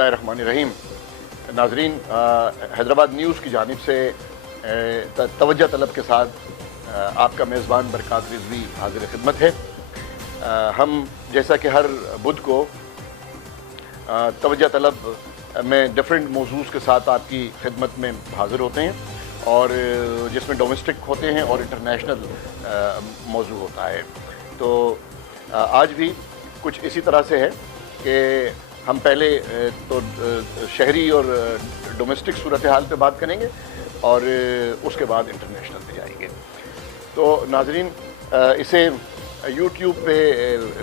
बिस्मिल्लाहिर्रहमानिर्रहीम। नाजरीन, हैदराबाद न्यूज़ की जानिब से तवज्जो तलब के साथ आपका मेज़बान बरक़ात रिज़वी हाज़िर खिदमत है। हम जैसा कि हर बुध को तवज्जो तलब में डिफरेंट मौज़ूज़ के साथ आपकी खिदमत में हाज़िर होते हैं और जिसमें डोमेस्टिक होते हैं और इंटरनेशनल मौज़ू होता है। तो आज भी कुछ इसी तरह से है कि हम पहले तो शहरी और डोमेस्टिक सूरत हाल पे बात करेंगे और उसके बाद इंटरनेशनल पे जाएंगे। तो नाजरीन, इसे यूट्यूब पे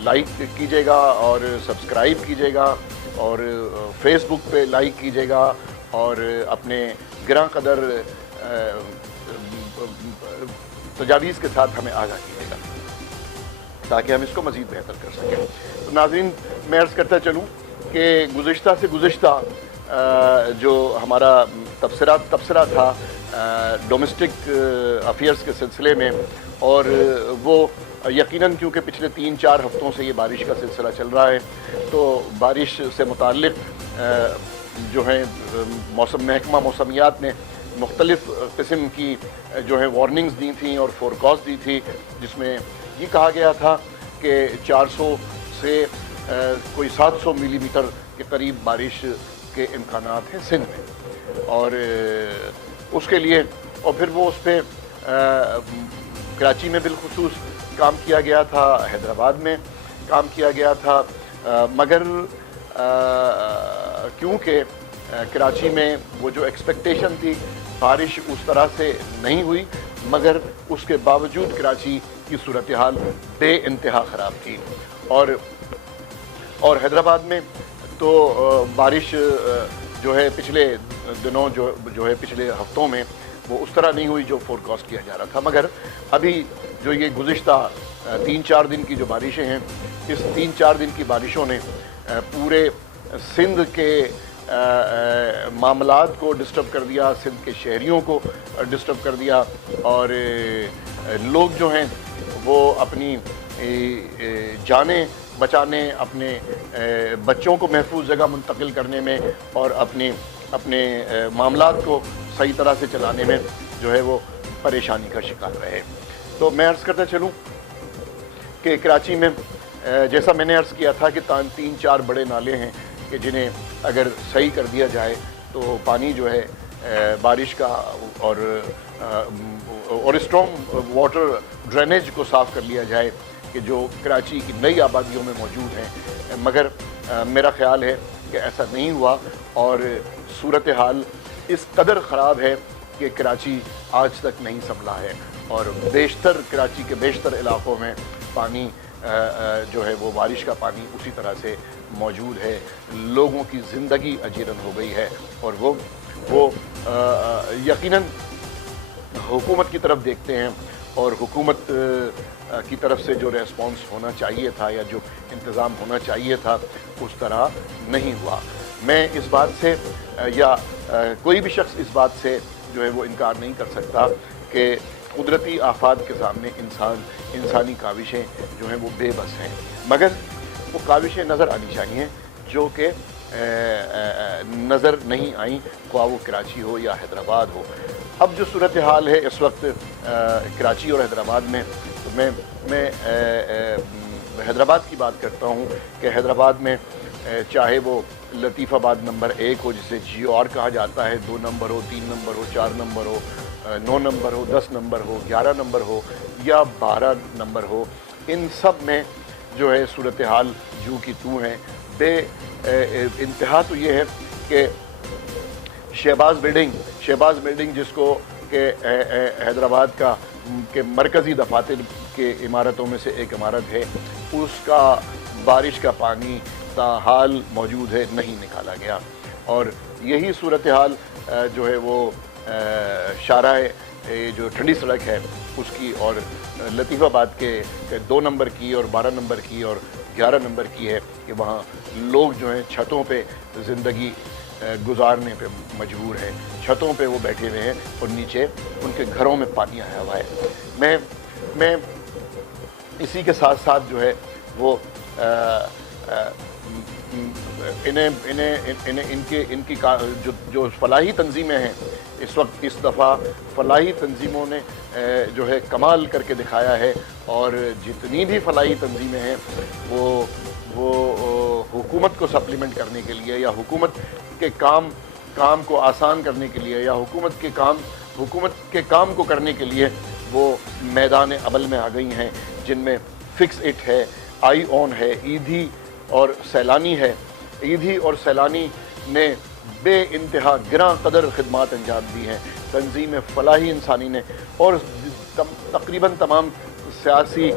लाइक कीजिएगा और सब्सक्राइब कीजिएगा और फेसबुक पे लाइक कीजिएगा और अपने गिरां कदर तजावीज़ के साथ हमें आगाह कीजिएगा ताकि हम इसको मज़ीद बेहतर कर सकें। तो नाज़रीन, मैं अर्ज़ करता चलूँ कि गुज़िश्ता से गुज़िश्ता जो हमारा तबसरा था डोमेस्टिक अफेयर्स के सिलसिले में, और वो यकीनन क्योंकि पिछले 3-4 हफ़्तों से ये बारिश का सिलसिला चल रहा है, तो बारिश से मुताल्लिक़ जो है महकमा मौसमियात ने मुख्तलिफ़ किस्म की जो है वार्निंग्स दी थी और फोरकास्ट दी थी, जिसमें ये कहा गया था कि 400 से कोई 700 मिलीमीटर के करीब बारिश के इम्कानात हैं सिंध में। और उसके लिए और फिर वो उस पर कराची में बिलखुसूस काम किया गया था, हैदराबाद में काम किया गया था, मगर क्योंकि कराची में वो जो एक्सपेक्टेशन थी बारिश उस तरह से नहीं हुई, मगर उसके बावजूद कराची की सूरत हाल बे इंतहा ख़राब थी। और हैदराबाद में तो बारिश जो है पिछले दिनों जो है पिछले हफ्तों में वो उस तरह नहीं हुई जो फोरकास्ट किया जा रहा था। मगर अभी जो ये गुज़िश्ता 3-4 दिन की जो बारिशें हैं, इस 3-4 दिन की बारिशों ने पूरे सिंध के मामलात को डिस्टर्ब कर दिया, सिंध के शहरियों को डिस्टर्ब कर दिया, और लोग जो हैं वो अपनी जानें बचाने, अपने बच्चों को महफूज जगह मुंतकिल करने में और अपने मामलात को सही तरह से चलाने में जो है वो परेशानी का शिकार रहे। तो मैं अर्ज़ करता चलूँ कि कराची में जैसा मैंने अर्ज़ किया था कि 3-4 बड़े नाले हैं कि जिन्हें अगर सही कर दिया जाए तो पानी जो है बारिश का और स्ट्रॉन्ग वाटर ड्रेनेज को साफ़ कर लिया जाए कि जो कराची की नई आबादियों में मौजूद हैं। मगर मेरा ख़्याल है कि ऐसा नहीं हुआ और सूरत हाल इस कदर ख़राब है कि कराची आज तक नहीं संभला है और बेशतर कराची के बेशतर इलाक़ों में पानी जो है वो बारिश का पानी उसी तरह से मौजूद है। लोगों की ज़िंदगी अजीरन हो गई है और वो यकीनन हुकूमत की तरफ देखते हैं और हुकूमत की तरफ से जो रेस्पॉन्स होना चाहिए था या जो इंतज़ाम होना चाहिए था उस तरह नहीं हुआ। मैं इस बात से या कोई भी शख्स इस बात से जो है वो इनकार नहीं कर सकता कि कुदरती आफात के सामने इंसानी काविशें जो हैं वो बेबस हैं, मगर वो काविशें नज़र आनी चाहिए जो कि नज़र नहीं आई, ख्वाह वो कराची हो या हैदराबाद हो। अब जो सूरत हाल है इस वक्त कराची और हैदराबाद में, तो मैं हैदराबाद की बात करता हूँ कि हैदराबाद में चाहे वो लतीफ़ाबाद नंबर 1 हो जिसे GR कहा जाता है, 2 नंबर हो, 3 नंबर हो, 4 नंबर हो, 9 नंबर हो, 10 नंबर हो, 11 नंबर हो या 12 नंबर हो, इन सब में जो है सूरत हाल जू की तू हैं। इंतहा तो ये है कि शहबाज बिल्डिंग जिसको कि हैदराबाद के मरकज़ी दफातर के इमारतों में से एक इमारत है, उसका बारिश का पानी ताहाल मौजूद है, नहीं निकाला गया। और यही सूरत हाल जो है वो शाहराह जो ठंडी सड़क है उसकी और लतीफ़ाबाद के 2 नंबर की और 12 नंबर की और 11 नंबर की है कि वहाँ लोग जो हैं छतों पे ज़िंदगी गुजारने पे मजबूर हैं, छतों पे वो बैठे हुए हैं और नीचे उनके घरों में पानी आया हुआ है। मैं इसी के साथ साथ जो है वो इन्हें इन्हें इन्हें इनके इनकी जो फलाही तंजीमें हैं इस वक्त, इस दफ़ा फलाही तंजीमों ने जो है कमाल करके दिखाया है। और जितनी भी फलाही तंजीमें हैं वो हुकूमत को सप्लीमेंट करने के लिए या हुकूमत के काम को आसान करने के लिए या हुकूमत के काम को करने के लिए वो मैदान अमल में आ गई हैं, जिनमें फिक्स इट है, आई ऑन है, ईधी और सैलानी है। ईधी और सैलानी ने बे इंतहा गिरां कदर खिदमात अंजाम दी हैं तंजीम फलाही इंसानी ने। और तकरीबन तमाम सियासी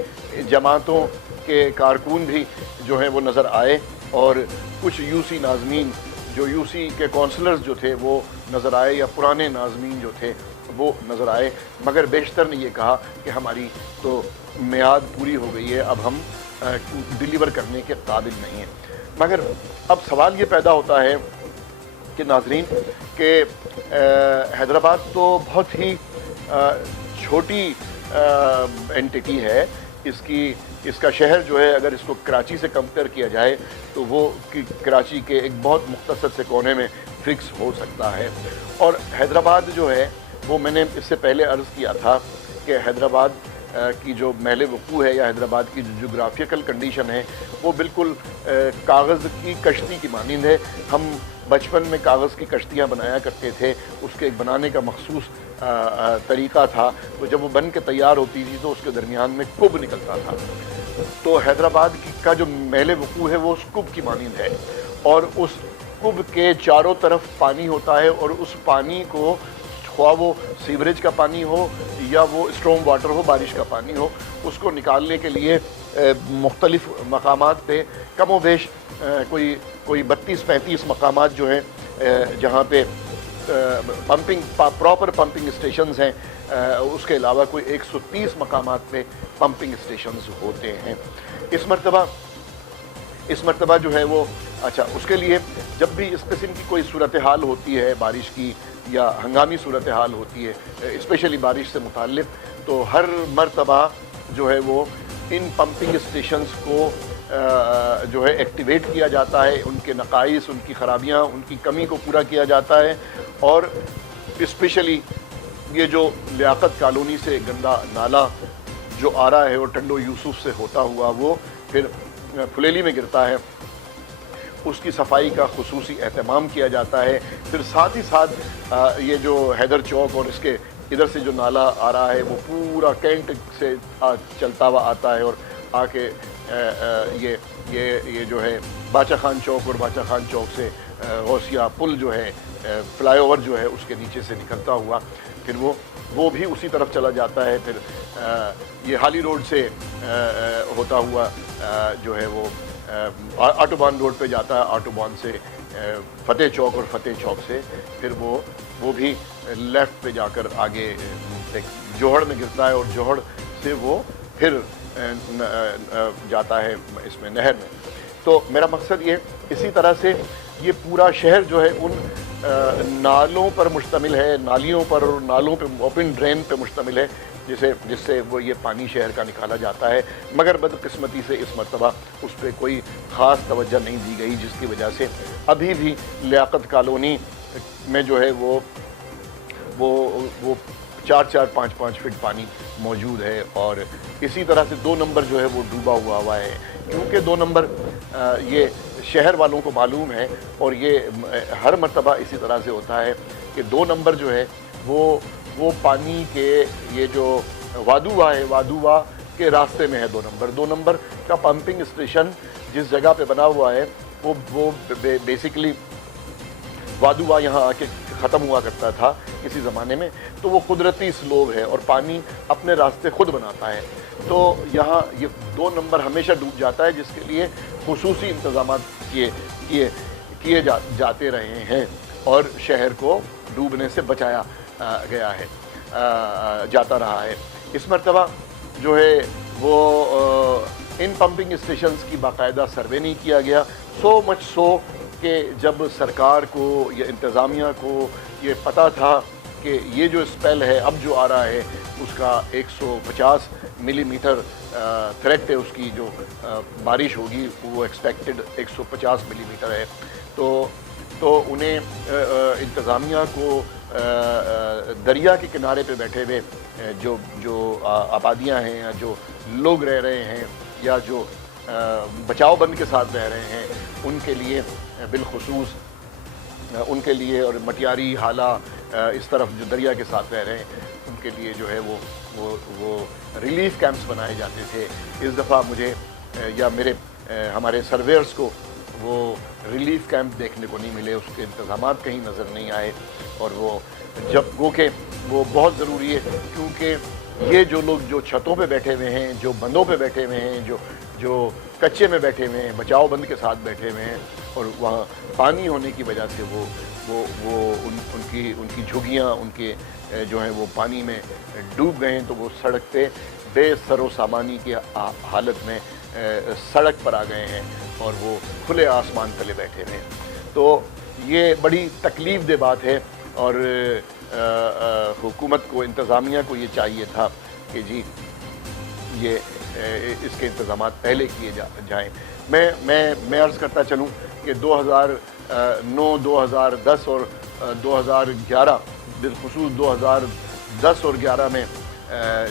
जमातों के कारकुन भी जो हैं वो नज़र आए, और कुछ यूसी नाज़मीन जो यूसी के काउंसलर्स जो थे वो नज़र आए, या पुराने नाज़मीन जो थे वो नज़र आए। मगर बेशतर ने ये कहा कि हमारी तो मियाद पूरी हो गई है, अब हम डिलीवर करने के काबिल नहीं हैं। मगर अब सवाल ये पैदा होता है कि नाज़रीन कि हैदराबाद तो बहुत ही छोटी एंटिटी है, इसका शहर जो है अगर इसको कराची से कंपेयर किया जाए तो वो कराची के एक बहुत मुख्तसर से कोने में फिक्स हो सकता है। और हैदराबाद जो है वो मैंने इससे पहले अर्ज़ किया था कि हैदराबाद की जो महल वक़ू है या हैदराबाद की जो जोग्राफिकल कंडीशन है वो बिल्कुल कागज़ की कश्ती की मानिंद है। हम बचपन में कागज़ की कश्तियाँ बनाया करते थे, उसके एक बनाने का मखसूस तरीक़ा था, तो जब वो बन के तैयार होती थी तो उसके दरमियान में कुब निकलता था। तो हैदराबाद का जो महल वक़ू है वो उस कुब की मानिंद है, और उस कुब के चारों तरफ पानी होता है, और उस पानी को ख्वाह वो सीवरेज का पानी हो या वो स्ट्रॉम वाटर हो, बारिश का पानी हो, उसको निकालने के लिए मुख्तलिफ़ मकामात पे कम व बेश कोई 32-35 मकामात जो हैं जहाँ पे प्रॉपर पंपिंग स्टेशंस हैं, उसके अलावा कोई 130 मकामात पे पंपिंग स्टेशंस होते हैं। इस मरतबा जो है वो अच्छा, उसके लिए जब भी इस किस्म की कोई सूरत हाल होती है बारिश की या हंगामी सूरत हाल होती है स्पेशली बारिश से मुताल्लिक़, तो हर मरतबा जो है वो इन पंपिंग स्टेशंस को जो है एक्टिवेट किया जाता है, उनके नकाइस, उनकी ख़राबियाँ, उनकी कमी को पूरा किया जाता है। और स्पेशली ये जो लियाकत कॉलोनी से गंदा नाला जो आ रहा है और टंडो यूसुफ से होता हुआ वो फिर फुलेली में गिरता है, उसकी सफाई का खुसूसी एहतमाम किया जाता है। फिर साथ ही साथ ये जो हैदर चौक और इसके इधर से जो नाला आ रहा है वो पूरा कैंट से चलता हुआ आता है और आके ये जो है बाचा खान चौक और बाचा खान चौक से गौसिया पुल जो है फ्लाईओवर जो है उसके नीचे से निकलता हुआ फिर वो भी उसी तरफ चला जाता है। फिर ये हाली रोड से होता हुआ जो है वो ऑटोबान रोड पे जाता है, ऑटोबान से फ़तेह चौक और फ़तेह चौक से फिर वो भी लेफ़्ट पे जाकर आगे जोहड़ में गिरता है और जोहड़ से वो फिर जाता है इसमें नहर में। तो मेरा मकसद ये इसी तरह से ये पूरा शहर जो है उन नालों पर मुश्तमिल है, नालियों पर और नालों पे ओपन ड्रेन पे मुश्तमिल है जिससे वो ये पानी शहर का निकाला जाता है। मगर बदकिस्मती से इस मरतबा उस पर कोई ख़ास तवज्जो नहीं दी गई, जिसकी वजह से अभी भी लियाकत कॉलोनी में जो है वो 4-4, 5-5 फीट पानी मौजूद है। और इसी तरह से 2 नंबर जो है वो डूबा हुआ है, क्योंकि 2 नंबर ये शहर वालों को मालूम है और ये हर मरतबा इसी तरह से होता है कि 2 नंबर जो है वो पानी के ये जो वादुवा है, वादुवा के रास्ते में है 2 नंबर। 2 नंबर का पंपिंग स्टेशन जिस जगह पे बना हुआ है वो बेसिकली वादुवा यहाँ आके ख़त्म हुआ करता था किसी ज़माने में, तो वो कुदरती स्लोब है और पानी अपने रास्ते खुद बनाता है। तो यहाँ ये 2 नंबर हमेशा डूब जाता है, जिसके लिए खुसूसी इंतज़ाम किए जाते रहे हैं और शहर को डूबने से बचाया गया है, जाता रहा है। इस मरतबा जो है वो इन पंपिंग स्टेशंस की बाकायदा सर्वे नहीं किया गया। सो मच सो कि जब सरकार को या इंतज़ामिया को ये पता था کہ یہ جو اسپیل ہے اب جو آ رہا ہے اس کا 150 ملی میٹر تھریٹ ہے، اس کی جو بارش ہوگی وہ ایکسپیکٹڈ 150 ملی میٹر ہے. تو انہیں انتظامیہ کو دریا کے کنارے پہ بیٹھے ہوئے جو آبادیاں ہیں یا جو لوگ رہ رہے ہیں یا جو بچاؤ بند کے ساتھ رہ رہے ہیں ان کے لیے بالخصوص ان کے لیے، اور مٹیاری حالہ اس طرف جو دریا کے ساتھ رہ رہے ہیں ان کے لیے جو ہے وہ ریلیف کیمپس بنائے جاتے تھے. اس دفعہ مجھے یا ہمارے سرویئرز کو وہ ریلیف کیمپ دیکھنے کو نہیں ملے، اس کے انتظامات کہیں نظر نہیں آئے. اور وہ جب گو کہ وہ بہت ضروری ہے، کیونکہ یہ جو لوگ جو چھتوں پہ بیٹھے ہوئے ہیں، جو بندوں پہ بیٹھے ہوئے ہیں، جو کچے میں بیٹھے ہوئے ہیں، بچاؤ بند کے ساتھ بیٹھے ہوئے ہیں، اور وہاں پانی ہونے کی وجہ سے وہ ان کی جھگیاں ان کے جو ہیں وہ پانی میں ڈوب گئے ہیں، تو وہ سڑک پہ بے سر و سامانی کی حالت میں سڑک پر آ گئے ہیں اور وہ کھلے آسمان تلے بیٹھے ہوئے ہیں. تو یہ بڑی تکلیف دہ بات ہے، اور حکومت کو، انتظامیہ کو یہ چاہیے تھا کہ جی یہ اس کے انتظامات پہلے کیے جائیں. میں عرض کرتا چلوں کہ 2009 2010 اور 2011 بالخصوص 2010 اور 11 میں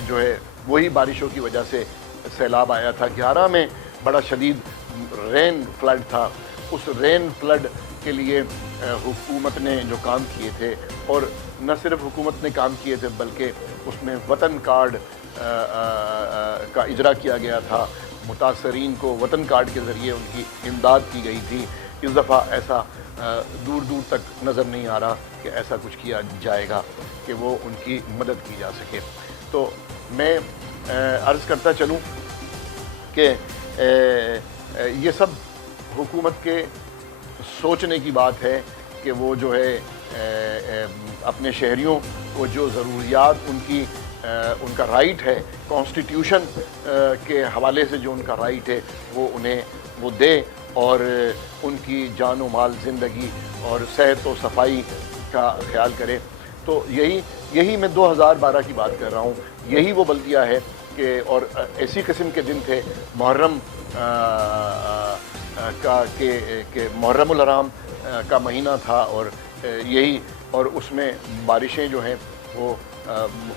جو ہے وہی بارشوں کی وجہ سے سیلاب آیا تھا. 11 میں بڑا شدید رین فلڈ تھا. اس رین فلڈ کے لیے حکومت نے جو کام کیے تھے، اور نہ صرف حکومت نے کام کیے تھے بلکہ اس میں وطن کارڈ کا اجرا کیا گیا تھا. متاثرین کو وطن کارڈ کے ذریعے ان کی امداد کی گئی تھی. اس دفعہ ایسا دور دور تک نظر نہیں آ رہا کہ ایسا کچھ کیا جائے گا کہ وہ ان کی مدد کی جا سکے. تو میں عرض کرتا چلوں کہ یہ سب حکومت کے سوچنے کی بات ہے کہ وہ جو ہے اپنے شہریوں کو جو ضروریات ان کا رائٹ ہے، کانسٹیٹیوشن کے حوالے سے جو ان کا رائٹ ہے وہ دے، اور ان کی جان و مال، زندگی اور صحت و صفائی کا خیال کرے. تو یہی میں 2012 کی بات کر رہا ہوں. یہی وہ بلدیہ ہے کہ، اور ایسی قسم کے دن تھے محرم کہ محرم الحرام کا مہینہ تھا، اور اس میں بارشیں جو ہیں وہ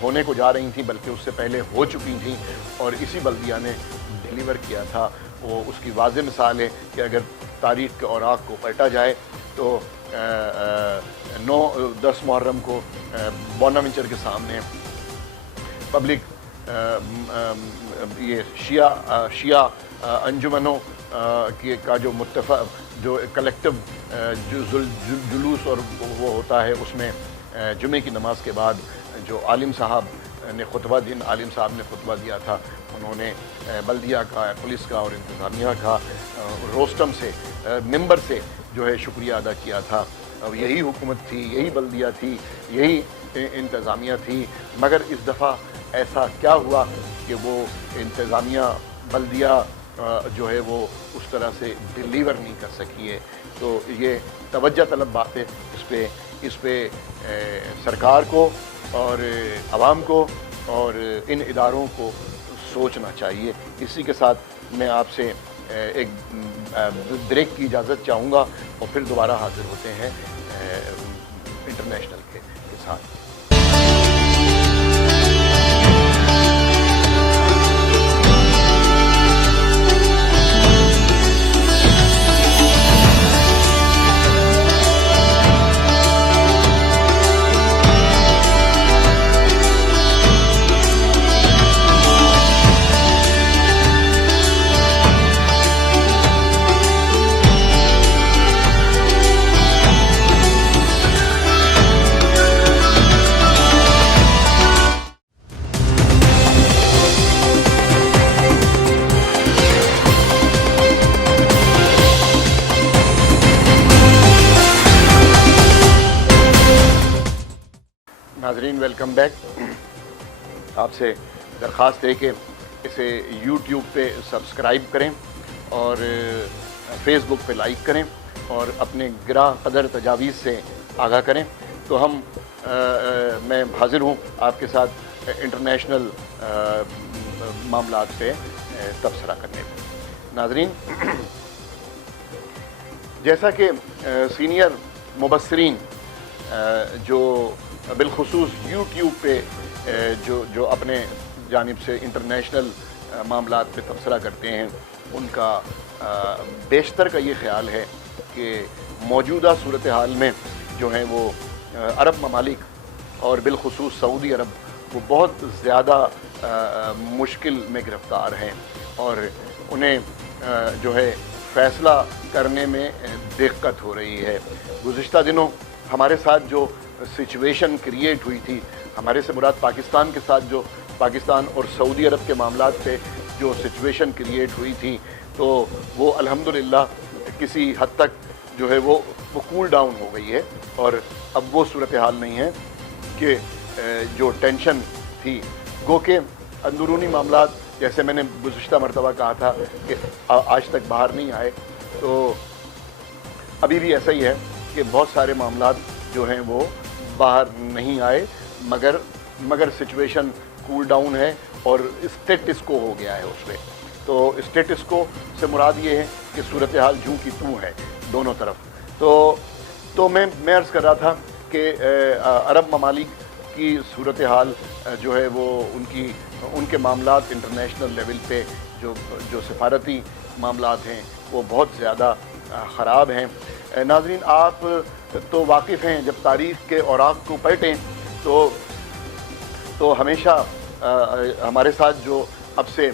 ہونے کو جا رہی تھیں، بلکہ اس سے پہلے ہو چکی تھیں، اور اسی بلدیہ نے ڈیلیور کیا تھا. وہ اس کی واضح مثال ہے کہ اگر تاریخ کے اوراق کو پلٹا جائے تو 9-10 محرم کو بوناونچر کے سامنے پبلک یہ شیعہ انجمنوں کا جو کلیکٹیو جلوس اور وہ ہوتا ہے، اس میں جمعے کی نماز کے بعد جو عالم صاحب نے خطبہ دیا تھا، انہوں نے بلدیہ کا، پولیس کا اور انتظامیہ کا روسٹم سے، ممبر سے جو ہے شکریہ ادا کیا تھا. اور یہی حکومت تھی، یہی بلدیہ تھی، یہی انتظامیہ تھی. مگر اس دفعہ ایسا کیا ہوا کہ وہ انتظامیہ، بلدیہ جو ہے وہ اس طرح سے ڈیلیور نہیں کر سکی ہے. تو یہ توجہ طلب بات ہے. اس پہ سرکار کو اور عوام کو اور ان اداروں کو سوچنا چاہیے. اسی کے ساتھ میں آپ سے ایک بریک کی اجازت چاہوں گا، اور پھر دوبارہ حاضر ہوتے ہیں انٹرنیشنل کے ساتھ. ناظرین ویلکم بیک. آپ سے درخواست ہے کہ اسے یوٹیوب پہ سبسکرائب کریں اور فیس بک پہ لائک کریں اور اپنے گراں قدر تجاویز سے آگاہ کریں. تو تو میں حاضر ہوں آپ کے ساتھ انٹرنیشنل معاملات پہ تبصرہ کرنے کو۔ ناظرین، جیسا کہ سینئر مبصرین جو بالخصوص یوٹیوب پہ جو اپنے جانب سے انٹرنیشنل معاملات پہ تبصرہ کرتے ہیں، ان کا بیشتر کا یہ خیال ہے کہ موجودہ صورتحال میں جو ہیں وہ عرب ممالک اور بالخصوص سعودی عرب وہ بہت زیادہ مشکل میں گرفتار ہیں اور انہیں جو ہے فیصلہ کرنے میں دقت ہو رہی ہے۔ گزشتہ دنوں ہمارے ساتھ جو سچویشن کریٹ ہوئی تھی، ہمارے سے مراد پاکستان کے ساتھ جو پاکستان اور سعودی عرب کے معاملات پہ جو سچویشن کریٹ ہوئی تھی، تو وہ الحمدللہ کسی حد تک جو ہے وہ کول ڈاؤن ہو گئی ہے اور اب وہ صورتحال نہیں ہے کہ جو ٹینشن تھی، گو کہ اندرونی معاملات جیسے میں نے گزشتہ مرتبہ کہا تھا کہ آج تک باہر نہیں آئے، تو ابھی بھی ایسا ہی ہے کہ بہت سارے معاملات جو ہیں وہ باہر نہیں آئے، مگر سچویشن کول ڈاؤن ہے اور اسٹیٹس کو ہو گیا ہے اس پہ۔ تو اسٹیٹس کو سے مراد یہ ہے کہ صورتحال جوں کی توں ہے دونوں طرف۔ تو میں عرض کر رہا تھا کہ عرب ممالک کی صورتحال جو ہے وہ ان کے معاملات انٹرنیشنل لیول پہ جو سفارتی معاملات ہیں وہ بہت زیادہ خراب ہیں۔ ناظرین، آپ تو واقف ہیں، جب تاریخ کے اوراق کو پلٹیں تو ہمیشہ ہمارے ساتھ جو اب سے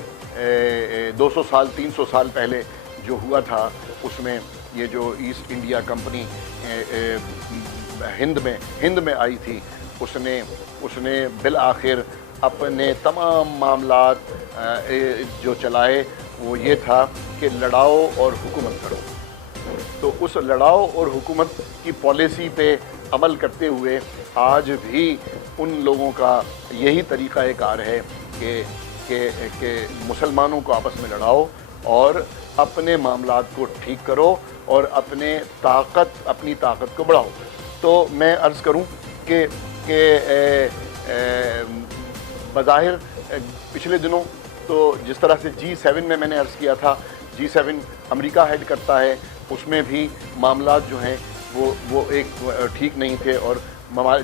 200 سال 300 سال پہلے جو ہوا تھا، اس میں یہ جو ایسٹ انڈیا کمپنی ہند میں آئی تھی، اس نے بالآخر اپنے تمام معاملات جو چلائے وہ یہ تھا کہ لڑاؤ اور حکومت کرو۔ تو اس لڑاؤ اور حکومت کی پالیسی پہ عمل کرتے ہوئے آج بھی ان لوگوں کا یہی طریقہ کار ہے کہ مسلمانوں کو آپس میں لڑاؤ اور اپنے معاملات کو ٹھیک کرو اور اپنی طاقت کو بڑھاؤ۔ تو میں عرض کروں کہ بظاہر پچھلے دنوں تو جس طرح سے G7 میں نے عرض کیا تھا، G7 امریکہ ہیڈ کرتا ہے، اس میں بھی معاملات جو ہیں وہ ایک ٹھیک نہیں تھے اور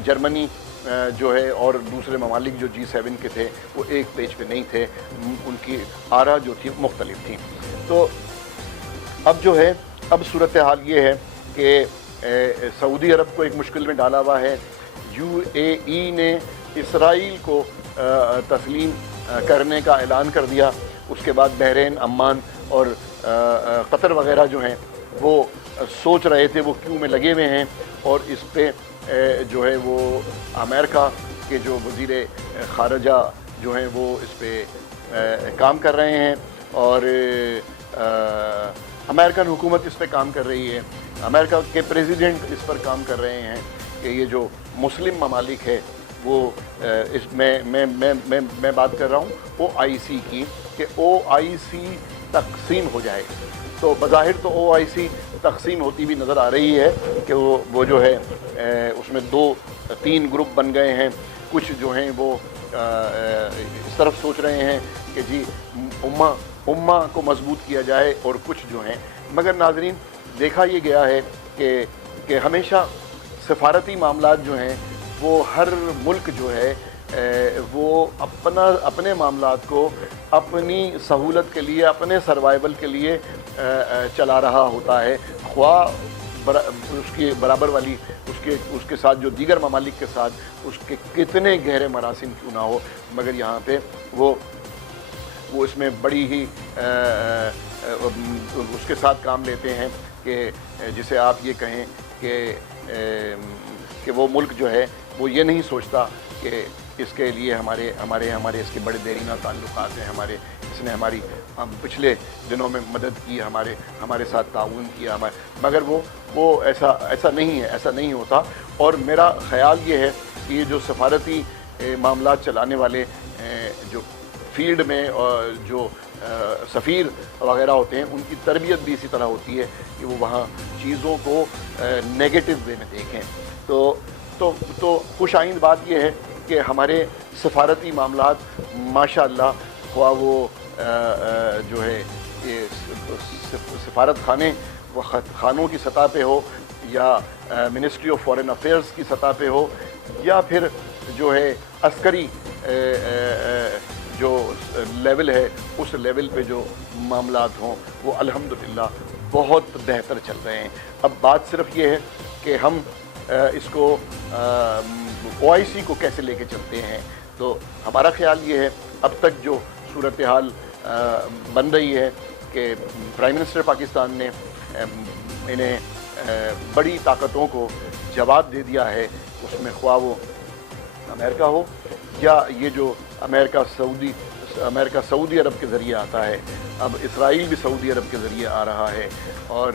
جرمنی جو ہے اور دوسرے ممالک جو G7 کے تھے وہ ایک پیج پہ نہیں تھے، ان کی آرا جو تھی مختلف تھیں۔ تو اب صورتحال یہ ہے کہ سعودی عرب کو ایک مشکل میں ڈالا ہوا ہے، UAE نے اسرائیل کو تسلیم کرنے کا اعلان کر دیا، اس کے بعد بحرین، عمان اور قطر وغیرہ جو ہیں وہ سوچ رہے تھے، وہ کیوں میں لگے ہوئے ہیں اور اس پہ جو ہے وہ امریکہ کے جو وزیر خارجہ جو ہیں وہ اس پہ کام کر رہے ہیں اور امریکن حکومت اس پہ کام کر رہی ہے، امریکہ کے پریزیڈنٹ اس پر کام کر رہے ہیں کہ یہ جو مسلم ممالک ہے وہ اس میں بات کر رہا ہوں OIC کی، کہ OIC تقسیم ہو جائے۔ تو بظاہر تو OIC تقسیم ہوتی بھی نظر آ رہی ہے کہ وہ جو ہے اس میں 2-3 گروپ بن گئے ہیں، کچھ جو ہیں وہ اس طرف سوچ رہے ہیں کہ جی امہ کو مضبوط کیا جائے اور کچھ جو ہیں، مگر ناظرین دیکھا یہ گیا ہے کہ ہمیشہ سفارتی معاملات جو ہیں وہ ہر ملک جو ہے وہ اپنے معاملات کو اپنی سہولت کے لیے، اپنے سروائیول کے لیے چلا رہا ہوتا ہے، خواہ اس کی برابر والی اس کے ساتھ جو دیگر ممالک کے ساتھ اس کے کتنے گہرے مراسم کیوں نہ ہو، مگر یہاں پہ وہ اس میں بڑی ہی اس کے ساتھ کام لیتے ہیں کہ جسے آپ یہ کہیں کہ وہ ملک جو ہے وہ یہ نہیں سوچتا کہ اس کے لیے ہمارے اس کے بڑے دیرینہ تعلقات ہیں، اس نے ہماری پچھلے دنوں میں مدد کی، ہمارے ساتھ تعاون کیا، مگر وہ ایسا نہیں ہے، ایسا نہیں ہوتا۔ اور میرا خیال یہ ہے کہ یہ جو سفارتی معاملات چلانے والے جو فیلڈ میں جو سفیر وغیرہ ہوتے ہیں، ان کی تربیت بھی اسی طرح ہوتی ہے کہ وہ وہاں چیزوں کو نیگیٹو وے میں دیکھیں۔ تو تو خوش آئند بات یہ ہے کہ ہمارے سفارتی معاملات ماشاءاللہ، خواہ وہ جو ہے یہ سفارت خانے و خانوں کی سطح پہ ہو، یا منسٹری آف فارن افیئرس کی سطح پہ ہو، یا پھر جو ہے عسکری جو لیول ہے اس لیول پہ جو معاملات ہوں، وہ الحمدللہ بہت بہتر چل رہے ہیں۔ اب بات صرف یہ ہے کہ ہم اس کو OIC کو کیسے لے کے چلتے ہیں۔ تو ہمارا خیال یہ ہے، اب تک جو صورتحال بن رہی ہے کہ پرائم منسٹر پاکستان نے انہیں بڑی طاقتوں کو جواب دے دیا ہے، اس میں خواہ وہ امریکہ ہو یا یہ جو امریکہ سعودی عرب کے ذریعے آتا ہے، اب اسرائیل بھی سعودی عرب کے ذریعے آ رہا ہے، اور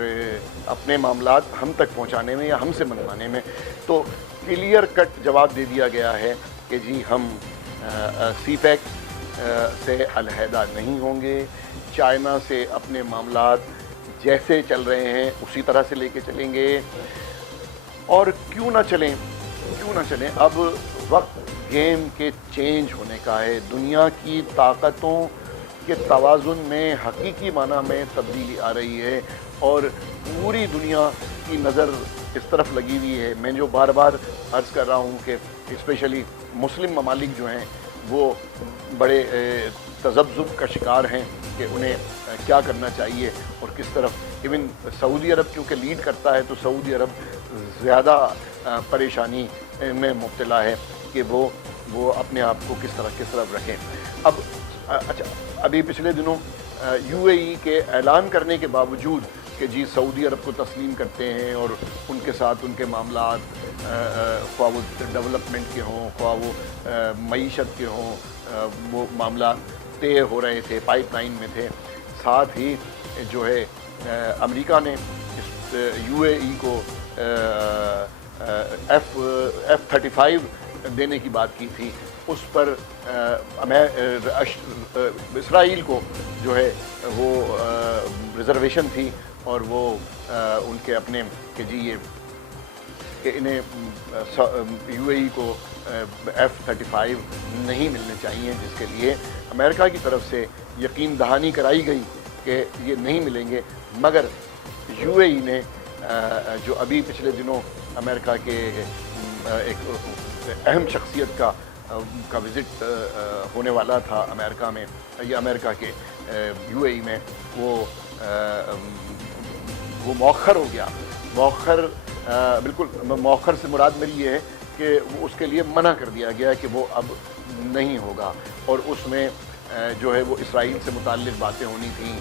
اپنے معاملات ہم تک پہنچانے میں یا ہم سے منوانے میں تو کلیئر کٹ جواب دے دیا گیا ہے کہ جی ہم سی پیک سے علیحدہ نہیں ہوں گے، چائنا سے اپنے معاملات جیسے چل رہے ہیں اسی طرح سے لے کے چلیں گے، اور کیوں نہ چلیں اب وقت گیم کے چینج ہونے کا ہے۔ دنیا کی طاقتوں کے توازن میں حقیقی معنی میں تبدیلی آ رہی ہے، اور پوری دنیا کی نظر اس طرف لگی ہوئی ہے۔ میں جو بار بار عرض کر رہا ہوں کہ اسپیشلی مسلم ممالک جو ہیں وہ بڑے تذبذب کا شکار ہیں کہ انہیں کیا کرنا چاہیے اور کس طرف۔ ایون سعودی عرب کیونکہ لیڈ کرتا ہے تو سعودی عرب زیادہ پریشانی میں مبتلا ہے کہ وہ اپنے آپ کو کس طرف رکھیں۔ اب اچھا، ابھی پچھلے دنوں UAE کے اعلان کرنے کے باوجود کہ جی سعودی عرب کو تسلیم کرتے ہیں اور ان کے ساتھ ان کے معاملات خواہ وہ ڈیولپمنٹ کے ہوں، خواہ وہ معیشت کے ہوں، وہ معاملات طے ہو رہے تھے، پائپ لائن میں تھے، ساتھ ہی جو ہے امریکہ نے UAE کو F-35 دینے کی بات کی تھی، اس پر اسرائیل کو جو ہے وہ ریزرویشن تھی، اور وہ ان کے اپنے کہ جی یہ کہ انہیں UAE کو F-35 نہیں ملنے چاہیے، جس کے لیے امریکہ کی طرف سے یقین دہانی کرائی گئی کہ یہ نہیں ملیں گے، مگر UAE نے جو ابھی پچھلے دنوں امریکہ کے ایک اہم شخصیت کا وزٹ ہونے والا تھا امریکہ میں، یا امریکہ کے UAE میں، وہ مؤخر ہو گیا۔ مؤخر بالکل مؤخر سے مراد میری یہ ہے کہ وہ اس کے لیے منع کر دیا گیا کہ وہ اب نہیں ہوگا، اور اس میں جو ہے وہ اسرائیل سے متعلق باتیں ہونی تھیں،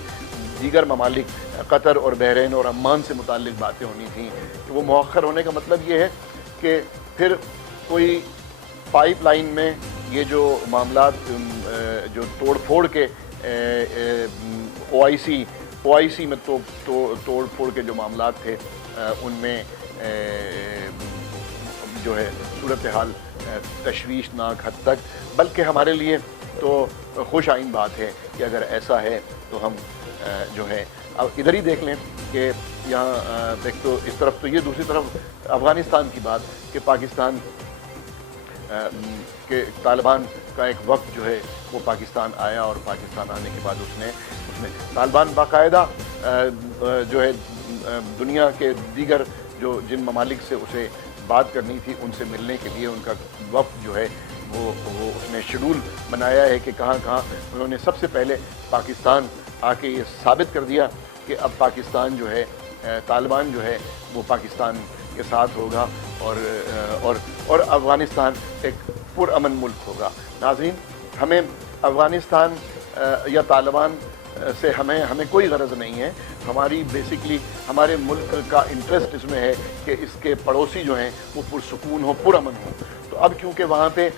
دیگر ممالک قطر اور بحرین اور عمان سے متعلق باتیں ہونی تھیں۔ کہ وہ مؤخر ہونے کا مطلب یہ ہے کہ پھر کوئی پائپ لائن میں یہ جو معاملات جو توڑ پھوڑ کے OIC میں توڑ پھوڑ کے جو معاملات تھے، ان میں جو ہے صورتحال تشویشناک حد تک، بلکہ ہمارے لیے تو خوش آئند بات ہے کہ اگر ایسا ہے تو ہم جو ہے اب ادھر ہی دیکھ لیں کہ یہاں دیکھ تو اس طرف تو یہ، دوسری طرف افغانستان کی بات کہ پاکستان کہ طالبان کا ایک وقت جو ہے وہ پاکستان آیا، اور پاکستان آنے کے بعد اس نے طالبان باقاعدہ جو ہے دنیا کے دیگر جو جن ممالک سے اسے بات کرنی تھی ان سے ملنے کے لیے ان کا وفد جو ہے وہ اس نے شیڈول بنایا ہے کہ کہاں کہاں انہوں نے سب سے پہلے پاکستان آ کے یہ ثابت کر دیا کہ اب پاکستان جو ہے طالبان جو ہے وہ پاکستان کے ساتھ ہوگا، اور افغانستان ایک پرامن ملک ہوگا۔ ناظرین، ہمیں افغانستان یا طالبان سے ہمیں کوئی غرض نہیں ہے۔ ہماری بیسکلی ہمارے ملک کا انٹرسٹ اس میں ہے کہ اس کے پڑوسی جو ہیں وہ پرسکون ہوں، پرامن ہوں۔ تو اب کیونکہ وہاں پہ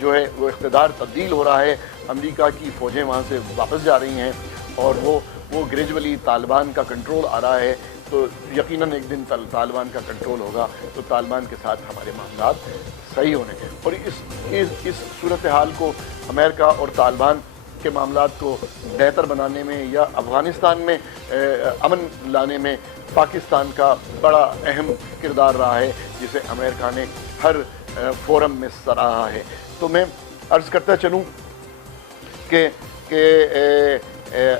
جو ہے وہ اقتدار تبدیل ہو رہا ہے، امریکہ کی فوجیں وہاں سے واپس جا رہی ہیں، اور وہ گریجولی طالبان کا کنٹرول آ رہا ہے، تو یقیناً ایک دن طالبان کا کنٹرول ہوگا تو طالبان کے ساتھ ہمارے معاملات صحیح ہونے۔ اور اس صورتحال کو امریکہ اور طالبان کے मामलात को बेहतर बनाने में या अफ़गानिस्तान में अमन लाने में पाकिस्तान का बड़ा अहम किरदार रहा है, जिसे अमेरिका ने हर फोरम में सराहा है। तो मैं अर्ज़ करता चलूँ कि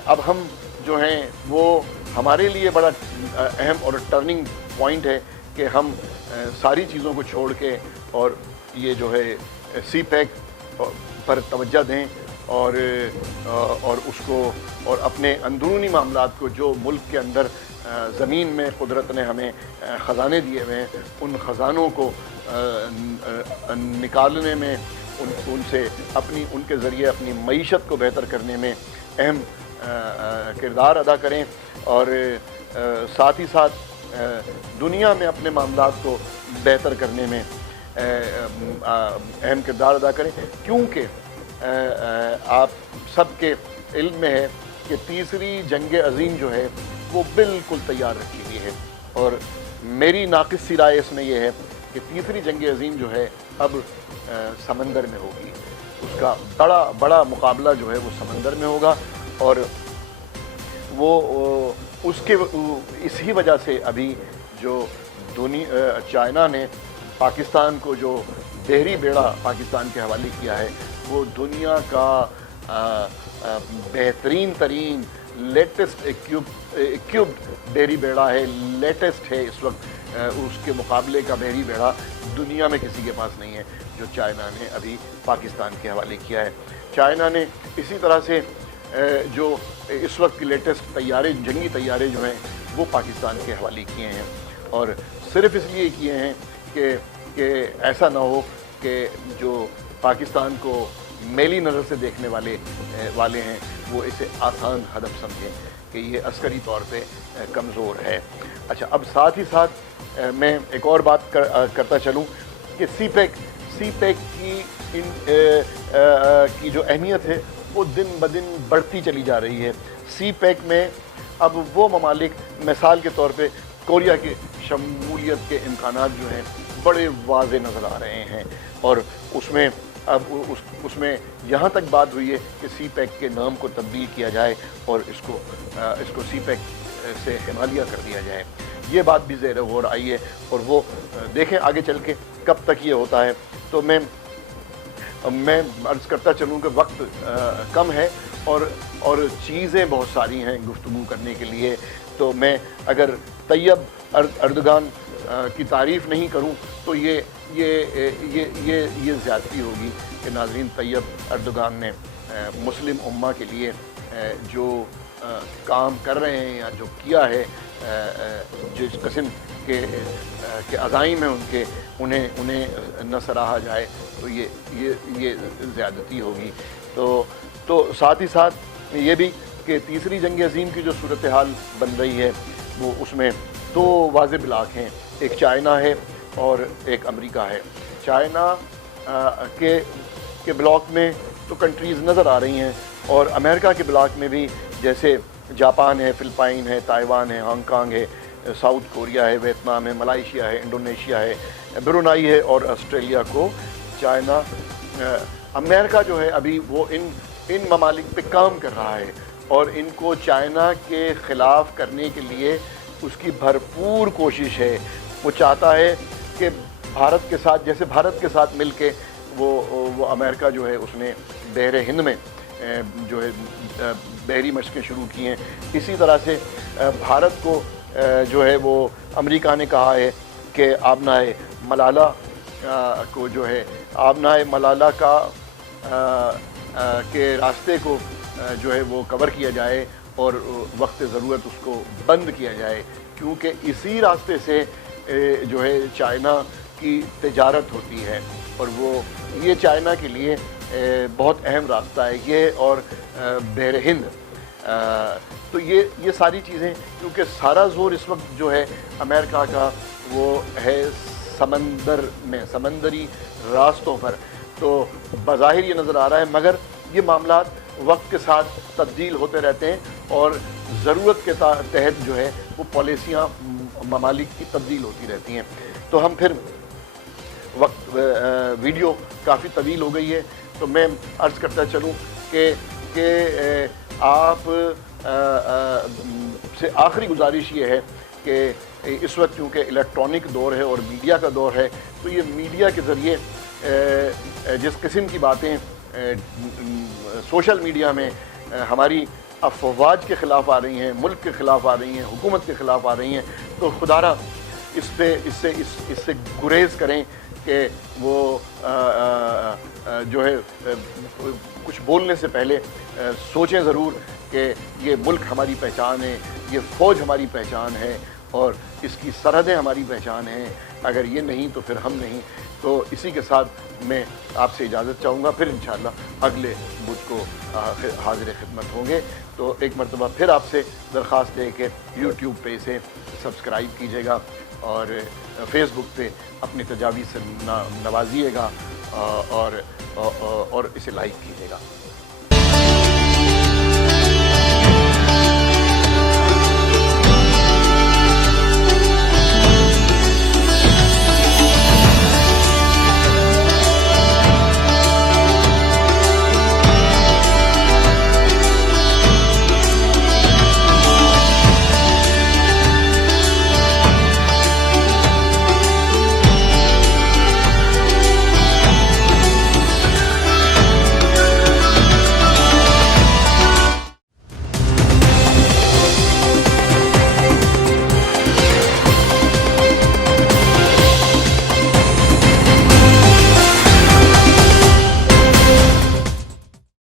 अब हम जो हैं वो हमारे लिए बड़ा अहम और टर्निंग पॉइंट है कि हम सारी चीज़ों को छोड़ के और ये जो है CPEC पर तवज्जो दें और उसको और अपने अंदरूनी मामलात को, जो मुल्क के अंदर ज़मीन में कुदरत ने हमें ख़जाने दिए हुए हैं, उन ख़जानों को निकालने में उनसे उनके ज़रिए अपनी मईशत को बेहतर करने में अहम किरदार अदा करें और साथ ही साथ दुनिया में अपने मामलात को बेहतर करने में अहम किरदार अदा करें, क्योंकि आप सबके इल्म में है कि तीसरी जंग अज़ीम जो है वो बिल्कुल तैयार रखी हुई है। और मेरी नाक़िस सी राय इसमें यह है कि तीसरी जंग अज़ीम जो है अब समंदर में होगी, उसका बड़ा मुकाबला जो है वो समंदर में होगा। और वो उसके इसी वजह से अभी जो चाइना ने पाकिस्तान को जो बहरी बेड़ा पाकिस्तान के हवाले किया है, वो दुनिया का बेहतरीन तरीन लेटेस्ट इक्विप्ड बहरी बेड़ा है, लेटेस्ट है इस वक्त। उसके मुकाबले का बहरी बेड़ा दुनिया में किसी के पास नहीं है जो चाइना ने अभी पाकिस्तान के हवाले किया है। चाइना ने इसी तरह से जो इस वक्त की लेटेस्ट जंगी तैयारे जो हैं वो पाकिस्तान के हवाले किए हैं, और सिर्फ इसलिए किए हैं कि ऐसा ना हो कि जो पाकिस्तान को मेली नज़र से देखने वाले हैं वो इसे आसान हदफ समझें कि ये अस्करी तौर पे कमज़ोर है। अच्छा, अब साथ ही साथ मैं एक और बात करता चलूँ कि CPEC की जो अहमियत है वो दिन ब दिन बढ़ती चली जा रही है। CPEC में अब वो ममालिक, मिसाल के तौर पे कोरिया की शमूलियत के इम्कानात जो हैं बड़े वाज़े नज़र आ रहे हैं, और उसमें अब उसमें यहाँ तक बात हुई है कि CPEC के नाम को तब्दील किया जाए और इसको CPEC से हिमालिया कर दिया जाए। ये बात भी ज़ेर गौर आई है, और वो देखें आगे चल के कब तक ये होता है। तो मैं अर्ज़ करता चलूँ कि वक्त कम है और चीज़ें बहुत सारी हैं गुफ्तगू करने के लिए। तो मैं अगर तैयब अर्दगान की तारीफ़ नहीं करूं तो ये ज़्यादती होगी कि नाज़रीन, तैयब अर्दगान ने मुस्लिम उम्मा के लिए जो काम कर रहे हैं या जो किया है, जिस किस्म के अज़ाइम हैं उनके, उन्हें न सराहा जाए तो ये ज़्यादती होगी। तो साथ ही साथ ये भी कि तीसरी जंग अज़ीम की जो सूरत हाल बन रही है वो उसमें दो वाज़े ब्लॉक हैं, एक चाइना है और एक अमेरिका है। चाइना के ब्लॉक में तो कंट्रीज़ नज़र आ रही हैं, और अमेरिका के ब्लॉक में भी जैसे जापान है, फ़िलिपाइन है, ताइवान है, हांगकांग है, साउथ कोरिया है, वियतनाम है, मलाइशिया है, इंडोनेशिया है, ब्रुनाई है और ऑस्ट्रेलिया को चाइना अमेरिका जो है अभी वो इन ममालिक पे काम कर रहा है, और इनको चाइना के ख़िलाफ़ करने के लिए उसकी भरपूर कोशिश है। वो चाहता है कि भारत के साथ, जैसे भारत के साथ मिल के वो अमेरिका जो है उसने बहरे हिंद में जो है बहरी मशक़ें शुरू की हैं, इसी तरह से भारत को जो है वो अमेरिका ने कहा है कि आबनाए मलाला को जो है आबनाए मलाला का के रास्ते को जो है वो कवर किया जाए और वक्त ज़रूरत उसको बंद किया जाए, क्योंकि इसी रास्ते से जो है चाइना की तिजारत होती है, और ये चाइना के लिए बहुत अहम रास्ता है ये, और बहर हिंद। तो ये सारी चीज़ें, क्योंकि सारा ज़ोर इस वक्त जो है अमेरिका का वो है समंदर में, समंदरी रास्तों पर। तो बज़ाहिर ये नज़र आ रहा है, मगर ये मामलात वक्त के साथ तब्दील होते रहते हैं, और ज़रूरत के तहत जो है वो पॉलिसियाँ ममालिक की तब्दील होती रहती हैं। तो हम फिर वीडियो काफ़ी तवील हो गई है, तो मैं अर्ज़ करता चलूँ कि کہ آپ سے آخری گزارش یہ ہے کہ اس وقت چونکہ الیکٹرانک دور ہے اور میڈیا کا دور ہے، تو یہ میڈیا کے ذریعے جس قسم کی باتیں سوشل میڈیا میں ہماری افواج کے خلاف آ رہی ہیں، ملک کے خلاف آ رہی ہیں، حکومت کے خلاف آ رہی ہیں، تو خدا را اس سے گریز کریں کہ وہ جو ہے کچھ بولنے سے پہلے سوچیں ضرور کہ یہ ملک ہماری پہچان ہے، یہ فوج ہماری پہچان ہے اور اس کی سرحدیں ہماری پہچان ہیں، اگر یہ نہیں تو پھر ہم نہیں۔ تو اسی کے ساتھ میں آپ سے اجازت چاہوں گا، پھر انشاءاللہ اگلے بدھ کو حاضر خدمت ہوں گے۔ تو ایک مرتبہ پھر آپ سے درخواست ہے کہ یوٹیوب پہ اسے سبسکرائب کیجیے گا اور فیس بک پہ اپنی تجاویز سے نوازیے گا اور اسے لائک کیجیے گا۔